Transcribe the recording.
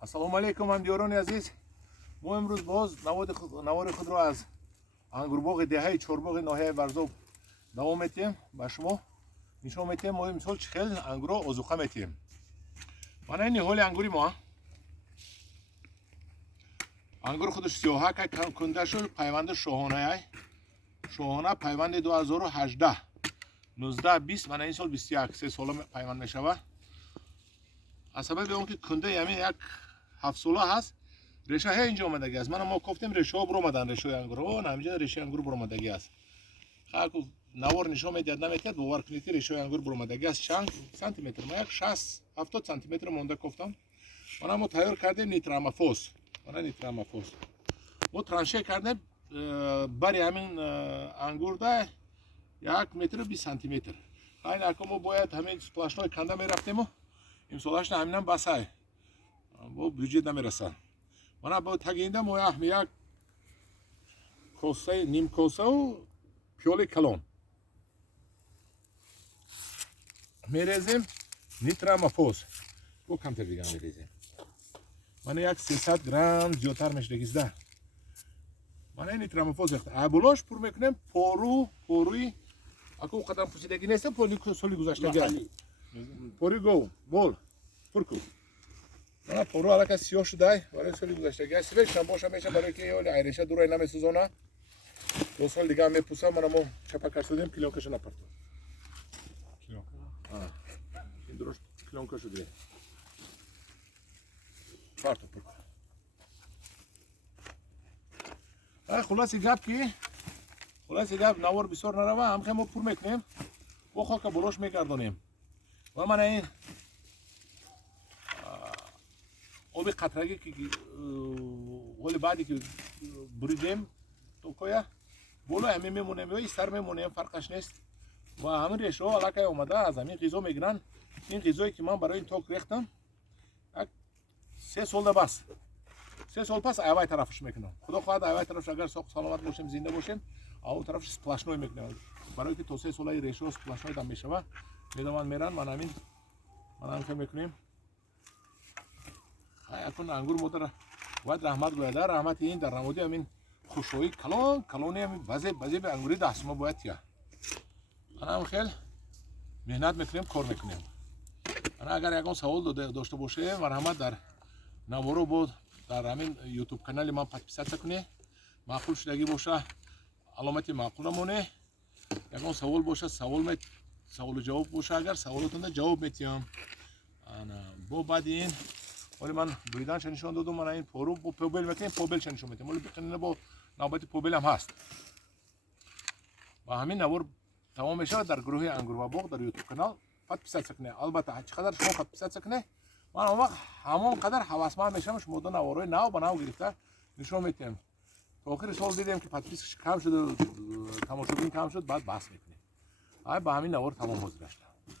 ассалому алайкум ҳамдиёрони азиз. мо имрӯз боз навори худро аз ангурбоғи деҳаи чорбоғи ноҳияи Варзоб давом метиҳем. Ба шумо нишон метиҳем мо имсол чӣ хел ангурро озуқа метиҳем. Мана ин ҳоли ангури мо. ангур худаш сиёҳака кунда шуд, пайванди шоҳона пайванди 2018 19-20 мана ин сол 21 3 сола пайванд мешава. аз сабаби он ки кунда ями як 7 сола ҳаст, реша ҳе инҷо омадаги аст. Мана мо кофтем решаҳо буромадан, решаҳои ангур наминҷо решаи ангур буромадаги аст. халку навор нишон медиҳад наметиҳад, бовар кунед ки решаи ангур буромадаги аст. чанд сантиметр мо як 60-70 сантиметр монда кофтам. мана мо тайёр кардем нитрамофос. мана нитрамофос мо транше кардем бари ҳамин ангурда 1 метр 20 сантиметр. ҳайн ако мо бояд ҳамин сплашной канда мерафтему имсолашна ҳаминам басай бо бюджет намерасад. мана бо тагинда мо як коса ним косау пиёли калон мерезем нитрамофос. бо камтар дига мерезем. мана як 300 грамм зиёдтар мешавад. мана нитрамофос абулош пур мекунем поруи аку қадам пусидаги нест, поли соли гузаштаги пори гов бол пур кун. мана пору алака сиёҳ шудай барои соли гузаштаги сифедшам боша меша барои ки оли айреша дурай намесӯзона. дو сол дига ҳам мепусам. мана мо чапа карсудем клёнкаша напарту. ин дурош клёнка шуде. парту пур кун. хулоси гап навор бисёр нарава, ҳамхе мо пур мекунем, бо хока болош мегардонем. ва мана ин оби қатраги ки ҳоли баъде ки буридем токоя боло ҳамин мемонем ё истар мемонем, фарқаш нест. ва ҳамин решаҳо аллакай омада аз ҳамин ғизо мегиранд. ин ғизое ки ман барои ин ток рехтам як 3 солда бас. 3 сол пас айвай тарафш мекунам. худо хоҳад айвай тарафш агар соқ саломат бошем, зинда бошем, авон тарафш сплашной мекунам. барои ки то 3 солаи решаҳо сплашной дам мешава. медаванд меран мана ҳамин ҳамин мекунем. якун ангур модар бояд раҳмат гӯяда. раҳмати ин дар намуди ҳамин хушои калони ҳамин базеби ангури дастума бояд тия. мана ҳам хел меҳнат мекунем, кор мекунем. мана агар ягон савол дошта бошем, марҳамат дар наворо бо дар ҳамин ютуб канали ман подписатсия кунед. маъқул шудагӣ боша аломати маъқула монед. ягон савол боша саволу ҷавоб боша, агар саволотанда ҷавоб метиҳам. бо баъди ин оли ман буриданша нишон додум. мана ин пору бо побел мекунем, побелша нишон метиҳам. оли биқинина бо навбати побелам ҳаст. ва ҳамин навор тамом мешавад дар гурӯҳи ангур ва боғ дар ютуб канал. подписатсия кунед. албатта ҳар чӣ қадар шумо подписатсия кунед, ман он вақт ҳамон қадар ҳавасманд мешавам шумо до наворои нав ба нав гирифта нишон метиҳем. то охири сол дидем ки подписаш кам шуд, тамошобин кам шуд, баъд баҳс мекунем. ба ҳамин навор тамом ҳозир гашта.